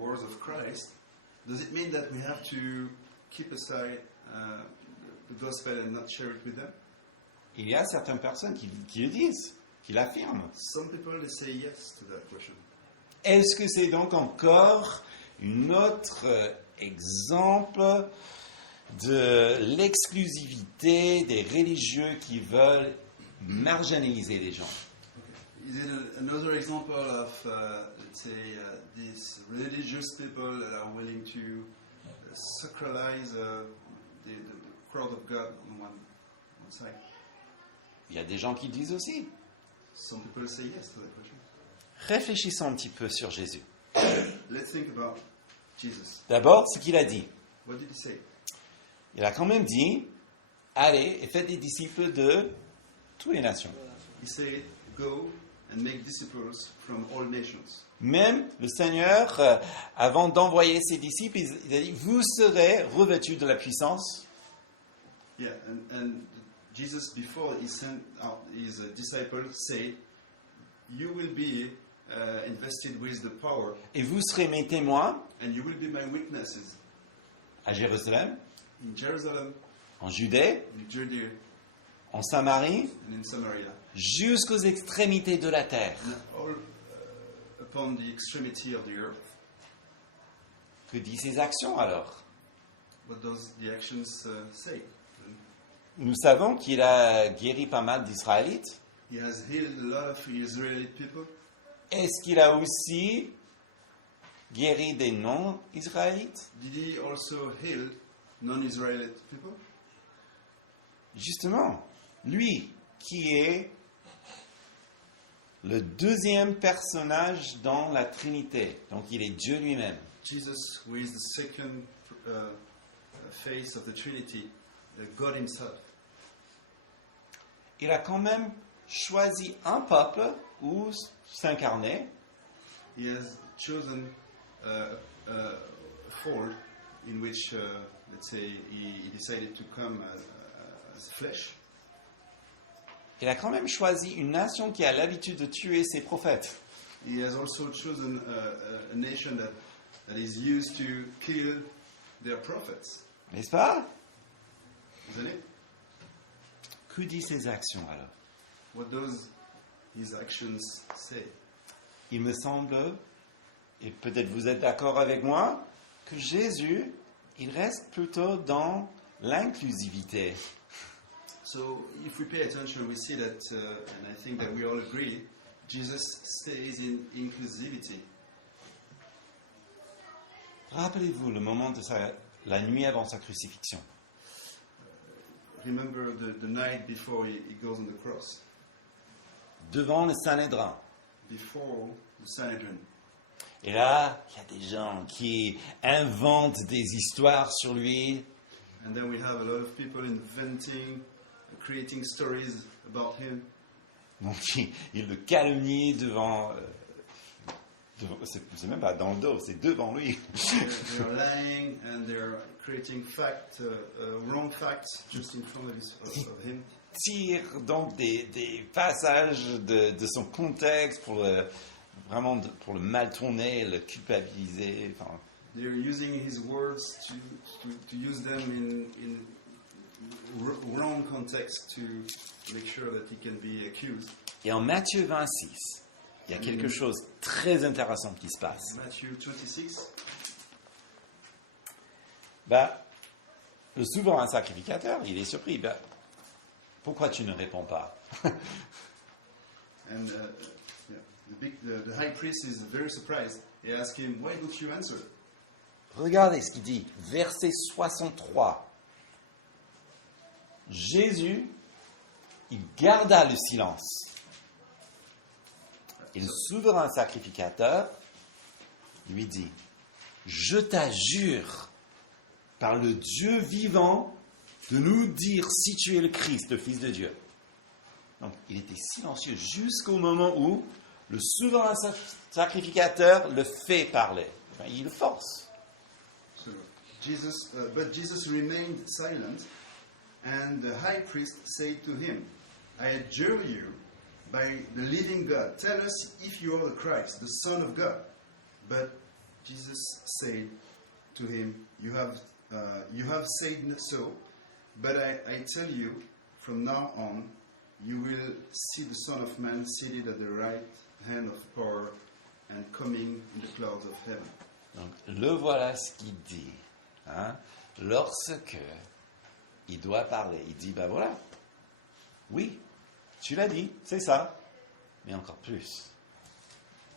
words of Christ, does it mean that we have to keep aside the gospel and not share it with them? Il y a certaines personnes qui le disent, qui l'affirment. Some people they say yes to that question. Est-ce que c'est donc encore un autre exemple de l'exclusivité des religieux qui veulent marginaliser les gens? Is it another example of, let's say, these religious people that are willing to sacralize the crowd of God on one side? Il y a des gens qui le disent aussi. Some people say yes to that question. Réfléchissons un petit peu sur Jésus. Let's think about Jesus. D'abord, ce qu'il a dit. What did he say? Il a quand même dit, allez et faites des disciples de toutes les nations. He said, "Go and make disciples from all nations." Même le Seigneur, avant d'envoyer ses disciples, il a dit, vous serez revêtus de la puissance. Yeah, and Jesus, before he sent out his disciples, said, "You will be invested with the power, Et vous serez mes témoins and you will be my witnesses à Jérusalem, in Jerusalem, en Judée, in Judea, en Samarie, and in Samaria, jusqu'aux extrémités de la terre. and all upon the extremity of the earth." Que disent ces actions alors? What does the actions say? Nous savons qu'il a guéri pas mal d'Israélites. He has healed a lot of Israeli people. Est-ce qu'il a aussi guéri des non-Israélites? Did he also heal non-Israeli people? Justement, lui qui est le deuxième personnage dans la Trinité, donc il est Dieu lui-même. Jesus, who is the second face of the Trinity, God himself. Il a quand même choisi un peuple où s'incarner, He has chosen a fold in which, let's say, he decided to come as flesh. il a quand même choisi une nation qui a l'habitude de tuer ses prophètes. He has also chosen a nation that is used to kill their prophets, N'est-ce pas? isn't it? Que disent ses actions alors? What does his actions say? Il me semble, et peut-être vous êtes d'accord avec moi, que Jésus, il reste plutôt dans l'inclusivité. So, if we pay attention, we see that, and I think that we all agree, Jesus stays in inclusivity. Rappelez-vous le moment de la nuit avant sa crucifixion. Remember the night before he goes on the cross, Devant le Sanhédrin. before the Sanhedrin. Et là, il y a des gens qui inventent des histoires sur lui. And then we have a lot of people inventing, creating stories about him. Donc, ils le calomnient devant. C'est même pas dans le dos, c'est devant lui. They're lying and they're creating wrong facts just in front of him. Tire donc des passages de son contexte pour vraiment pour le mal tourner, le culpabiliser. Enfin, They're using his words to use them in wrong context to make sure that he can be accused. et en Matthieu 26, il y a quelque chose de très intéressant qui se passe. Matthew 26. Le souverain sacrificateur, il est surpris. Pourquoi tu ne réponds pas? And the high priest is very surprised. He asks him, "Why don't you answer?" Regardez ce qu'il dit, verset 63. Jésus, il garda le silence. Et le souverain sacrificateur lui dit, je t'adjure par le Dieu vivant de nous dire si tu es le Christ, le Fils de Dieu. Donc il était silencieux jusqu'au moment où le souverain sacrificateur le fait parler. Enfin, il le force. So but Jesus remained silent, and the high priest said to him, "I adjure you by the living God, tell us if you are the Christ, the Son of God." But Jesus said to him, You have said so, but I tell you, from now on, you will see the Son of Man seated at the right hand of power and coming in the clouds of heaven. Donc, le voilà ce qu'il dit. Hein? Lorsque il doit parler, il dit, ben voilà, oui, tu l'as dit, c'est ça, mais encore plus.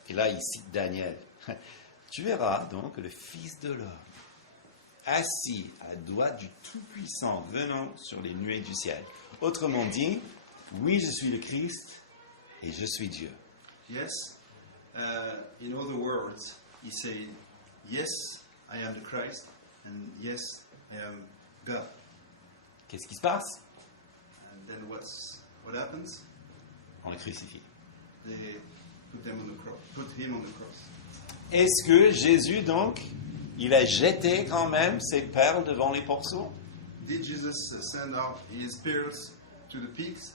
Et là, il cite Daniel. Tu verras donc le Fils de l'homme, assis à la droite du Tout-Puissant, venant sur les nuées du ciel. Autrement dit, oui, je suis le Christ et je suis Dieu. Yes, In other words, he said, yes, I am the Christ, and yes, I am God. Qu'est-ce qui se passe? And then what happens? On le crucifie. They put him on the cross. Est-ce que Jésus, donc, il a jeté quand même ses perles devant les porceaux? Did Jesus send out his pearls to the pigs?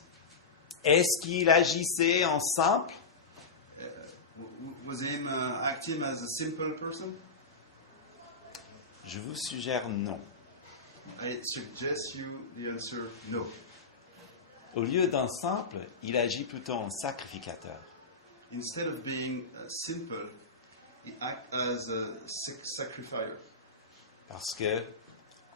Est-ce qu'il agissait en simple? Was him acting as a simple person? Je vous suggère non. I suggest you the answer no. Au lieu d'un simple, il agit plutôt en sacrificateur. Instead of being simple, he acts as a sacrificer. Parce que,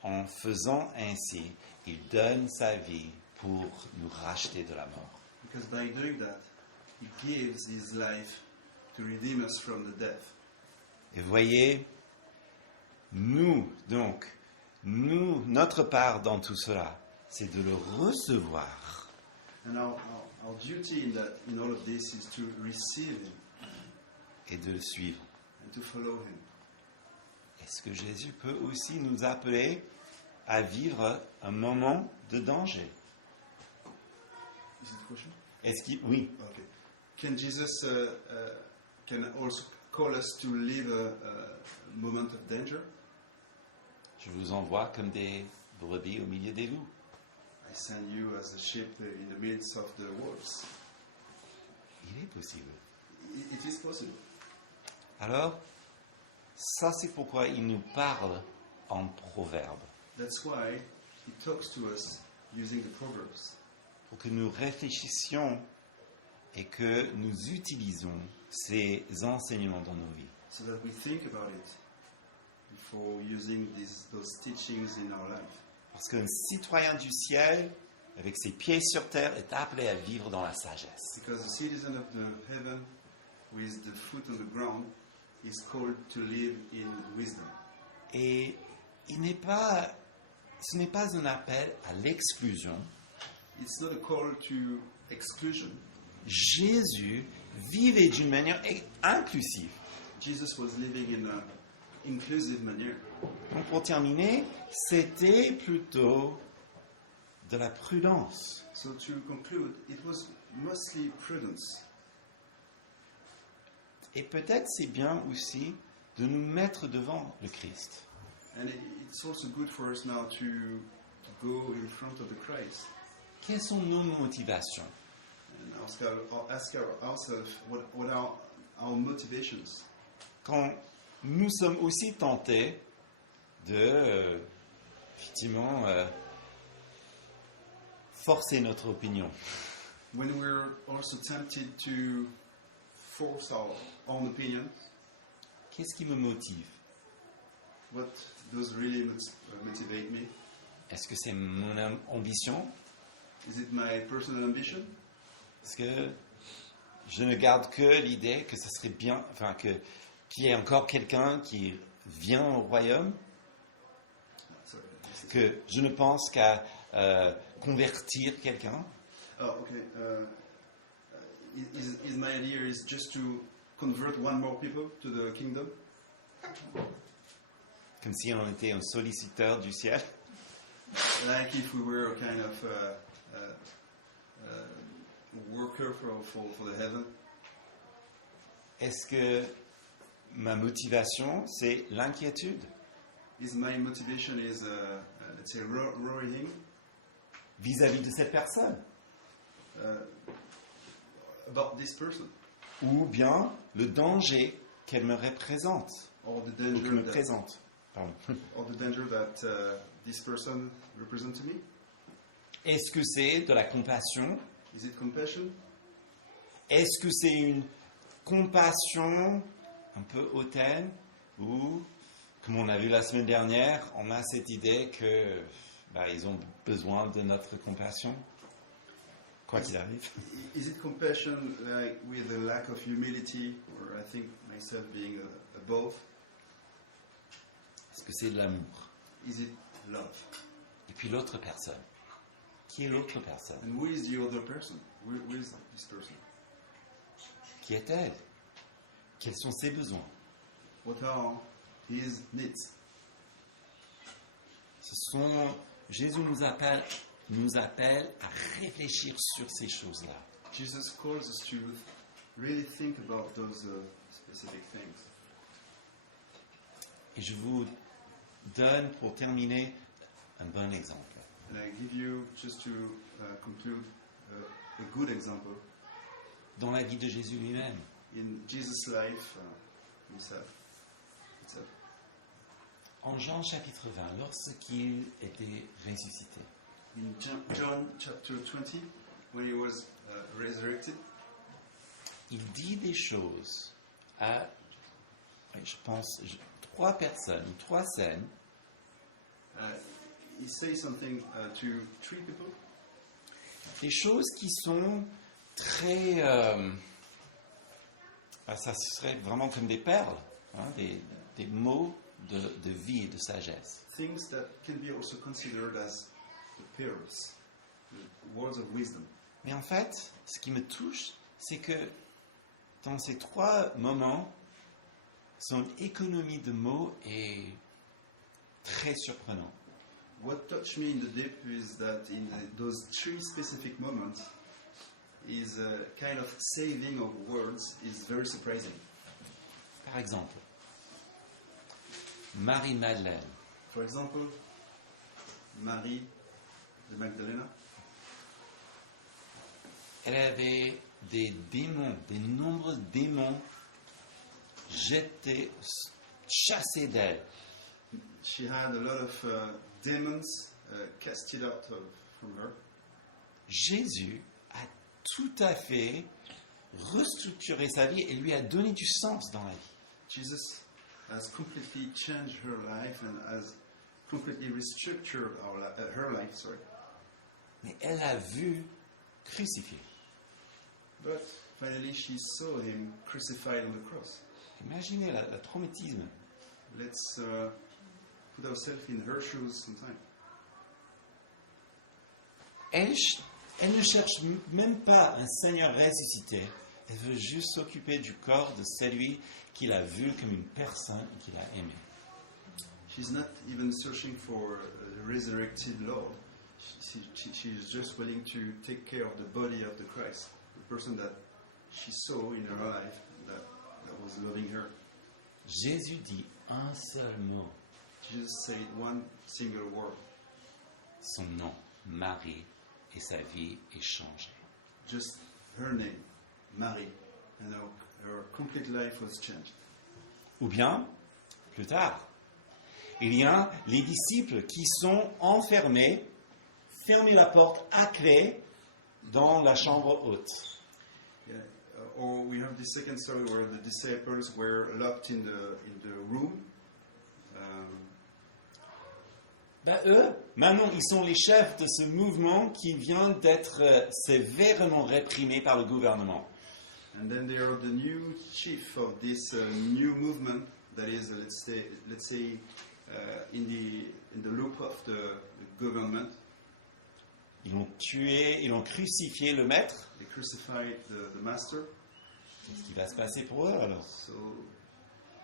en faisant ainsi, il donne sa vie pour nous racheter de la mort. Because by doing that, he gives his life to redeem us from the death. Et vous voyez, notre part dans tout cela, c'est de le recevoir. And our duty in all of this is to receive him Et de le suivre. and to follow him. Est-ce que Jésus peut aussi nous appeler à vivre un moment de danger? Is it a question? Est-ce qu'il... Oui. Okay. Can Jesus can also call us to live a moment of danger? Je vous envoie comme des brebis au milieu des loups. I send you as a sheep in the midst of the wolves. Il est possible. It is possible. Alors, ça c'est pourquoi il nous parle en proverbe. That's why he talks to us using the Proverbs, Pour que nous réfléchissions et que nous utilisons ces enseignements dans nos vies. so that we think about it before using those teachings in our life. Parce qu'un citoyen du ciel, avec ses pieds sur terre, est appelé à vivre dans la sagesse. Because the citizen of the heaven, with the foot on the ground, is called to live in wisdom. Et ce n'est pas un appel à l'exclusion. It's not a call to exclusion. Jésus vivait d'une manière inclusive. Jesus was living in an inclusive manner. Donc pour terminer, c'était plutôt de la prudence. So to conclude, it was mostly prudence. Et peut-être c'est bien aussi de nous mettre devant le Christ. And it's also good for us now to go in front of the Christ Quelles sont nos motivations? and ask ourselves what are our motivations. Quand nous sommes aussi tentés de, effectivement, forcer notre opinion. When we're also tempted to force our own opinion, Qu'est-ce qui me motive? what does really motivate me? Est-ce que c'est mon ambition? Is it my personal ambition? Est-ce que je ne garde que l'idée que ce serait bien, enfin qu'il y ait encore quelqu'un qui vient au royaume? Sorry. Que je ne pense qu'à convertir quelqu'un? Oh, okay. Is my idea is just to convert one more people to the kingdom? Comme si on était un solliciteur du ciel? Like if we were a kind of worker for the heaven? Est-ce que ma motivation, c'est l'inquiétude Is my motivation is let's say worrying vis-à-vis de cette personne? about this person Ou bien le danger qu'elle me représente? or the Ou que danger me that, présente? Pardon. or the danger that this person represents to me? Est-ce que c'est de la compassion? Is it compassion? Est-ce que c'est une compassion un peu hautaine? Ou, comme on a vu la semaine dernière, on a cette idée que ils ont besoin de notre compassion, quoi qu'il arrive. Is it compassion like with a lack of humility, or I think myself being a both? Est-ce que c'est de l'amour? Is it love? Et puis l'autre personne. Qui est l'autre personne? And who is the other person? Who is this person? Qui est-elle? Quels sont ses besoins? What are his needs? Jésus nous appelle à réfléchir sur ces choses-là. Jesus calls us to really think about those specific things. Et je vous donne, pour terminer, un bon exemple. And I give you, just to conclude, a good example Dans la vie de Jésus lui-même, in Jesus' life himself. en Jean chapitre 20, lorsqu'il était ressuscité, In John chapter 20, when he was resurrected, il dit des choses à, je pense, 3 personnes, 3 scènes, he says something to 3 people, des choses qui sont très... ça serait vraiment comme des perles, hein, des mots de vie et de sagesse. things that can be also considered as the pearls, the words of wisdom. Mais en fait, ce qui me touche, c'est que dans ces 3 moments, son économie de mots est très surprenante. What touched me in the deep is that in those 3 specific moments, his kind of saving of words is very surprising. Par exemple, Marie-Madeleine, For example, Marie de Magdalena, elle avait des démons, des nombreux démons jetés, chassés d'elle. she had a lot of demons casted out from her. Jésus a tout à fait restructuré sa vie et lui a donné du sens dans la vie. Jesus has completely changed her life and has completely restructured her life. Mais elle a vu crucifié. But finally, she saw him crucified on the cross. Imaginez le traumatisme. Let's put ourselves in her shoes sometime. Elle ne cherche même pas un Seigneur ressuscité. Elle veut juste s'occuper du corps de celui qu'il a vu comme une personne et qu'il a aimé. She's not even searching for a resurrected Lord. She's just willing to take care of the body of the Christ, the person that she saw in her life that was loving her. Jésus dit un seul mot, Jesus said one single word. son nom, Marie, et sa vie est changée. Just her name, Mary, and her complete life was changed. Ou bien, plus tard, il y a les disciples qui sont enfermés, fermés la porte à clé dans la chambre haute. Yeah. Or we have the second story where the disciples were locked in the room. Eux, maintenant, ils sont les chefs de ce mouvement qui vient d'être sévèrement réprimé par le gouvernement. And then they are the new chief of this new movement that is, let's say, in the loop of the government. Ils ont tué, ils ont crucifié le maître. They crucified the master. Qu'est-ce qui va se passer pour eux alors? So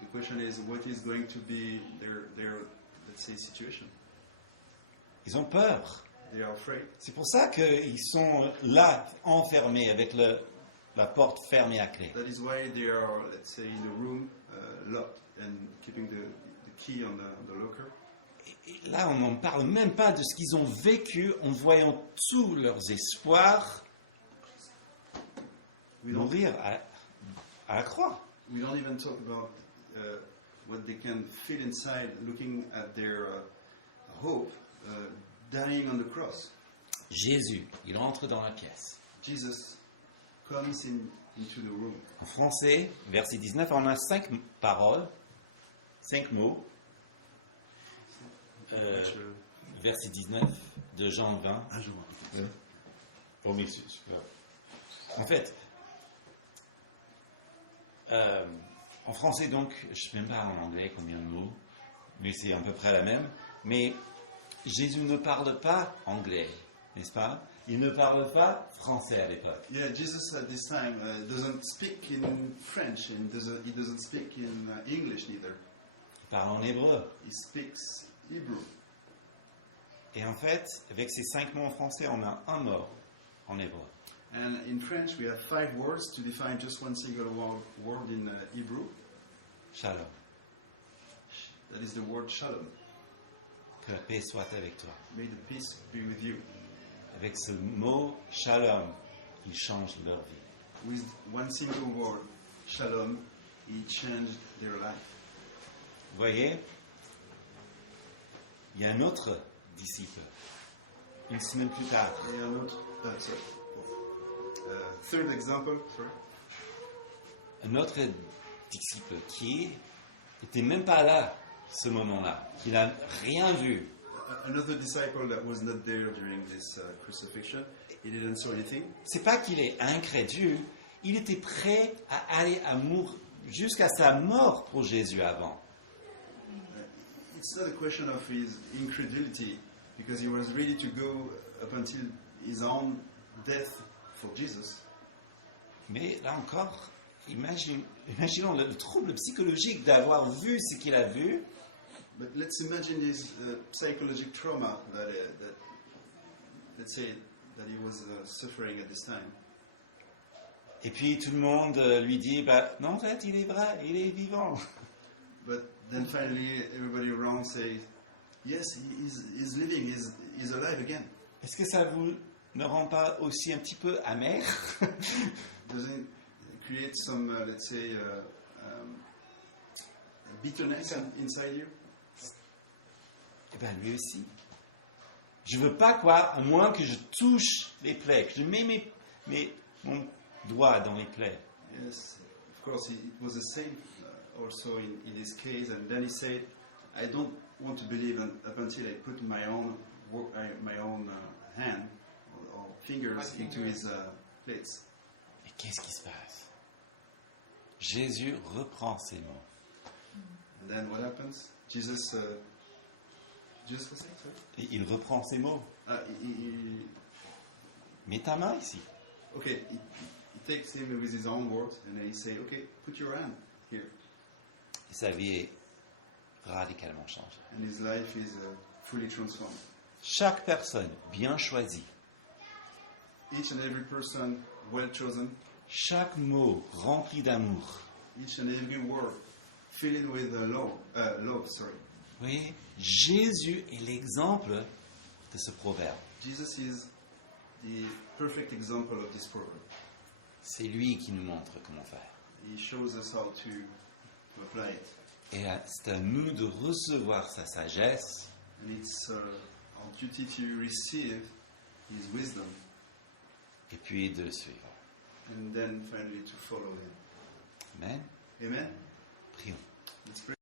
the question is, what is going to be their let's say, situation? Ils ont peur. They are afraid. C'est pour ça qu'ils sont là, enfermés, avec la porte fermée à clé. That is why they are, let's say, in the room, locked and keeping the key on the locker. Et là, on n'en parle même pas de ce qu'ils ont vécu en voyant tous leurs espoirs mourir à la croix. We don't even talk about what they can feel inside looking at their hope dying on the cross. Jésus, il entre dans la pièce. Jesus comes into the room. En français, verset 19, on a 5 paroles, 5 mots. Verset 19 de Jean 20. Oh, mais en fait, en français donc, je ne sais même pas en anglais combien de mots, mais c'est à peu près la même. Mais Jésus ne parle pas anglais. n'est-ce pas? Il ne parle pas français à l'époque. Yeah, Jesus at this time doesn't speak in French and he doesn't speak in English neither. Il parle en hébreu. He speaks Hebrew. Et en fait, avec ces 5 mots en français, on a un mot en hébreu. And in French, we have 5 words to define just one single word in Hebrew. Shalom. That is the word shalom. Que la paix soit avec toi. May the peace be with you. Avec ce mot shalom, ils changent leur vie. With one single word, shalom, he changed their life. Vous voyez, il y a un autre disciple, une semaine plus tard. Et un autre, third example, sorry. Un autre disciple qui n'était même pas là ce moment-là, qui n'a rien vu. Another disciple that was not there during this crucifixion, he didn't saw anything. C'est pas qu'il est incrédule, il était prêt à aller à mourir jusqu'à sa mort pour Jésus avant. It's not a question of his incredulity, because he was ready to go up until his own death for Jesus. Mais là encore, imaginons le trouble psychologique d'avoir vu ce qu'il a vu. But let's imagine this psychological trauma that let's say that he was suffering at this time. Et puis tout le monde lui dit, bah, non, en fait, il est vivant. But then finally, everybody around say, yes, he's living, he's alive again. Est-ce que ça vous ne rend pas aussi un petit peu amer? Doesn't it create some, let's say, bitterness inside you? Eh bien, lui aussi. Je veux pas à moins que je touche les plaies, que je mets mon doigt dans les plaies. Yes, of course, it was the same also in this case. And then he said, I don't want to believe up until I put my own hand or fingers into his plates. Et qu'est-ce qui se passe? Jésus reprend ces mots. And then what happens? Jesus was saying, sorry? Et il reprend ces mots. He Mets ta main ici. Okay, he takes him with his own words, and then he say, okay, put your hand here. Et sa vie est radicalement changée. And his life is fully transformed. Chaque personne bien choisie, Each and every person well chosen, chaque mot rempli d'amour. each and every word filled with love. Sorry. Vous voyez, Jésus est l'exemple de ce proverbe. Jesus is the perfect example of this proverb. C'est lui qui nous montre comment faire. He shows us how to apply it. Et c'est à nous de recevoir sa sagesse And it's our duty to receive his wisdom et puis de le suivre. and then finally to follow him. Amen. Amen? Prions. Let's pray.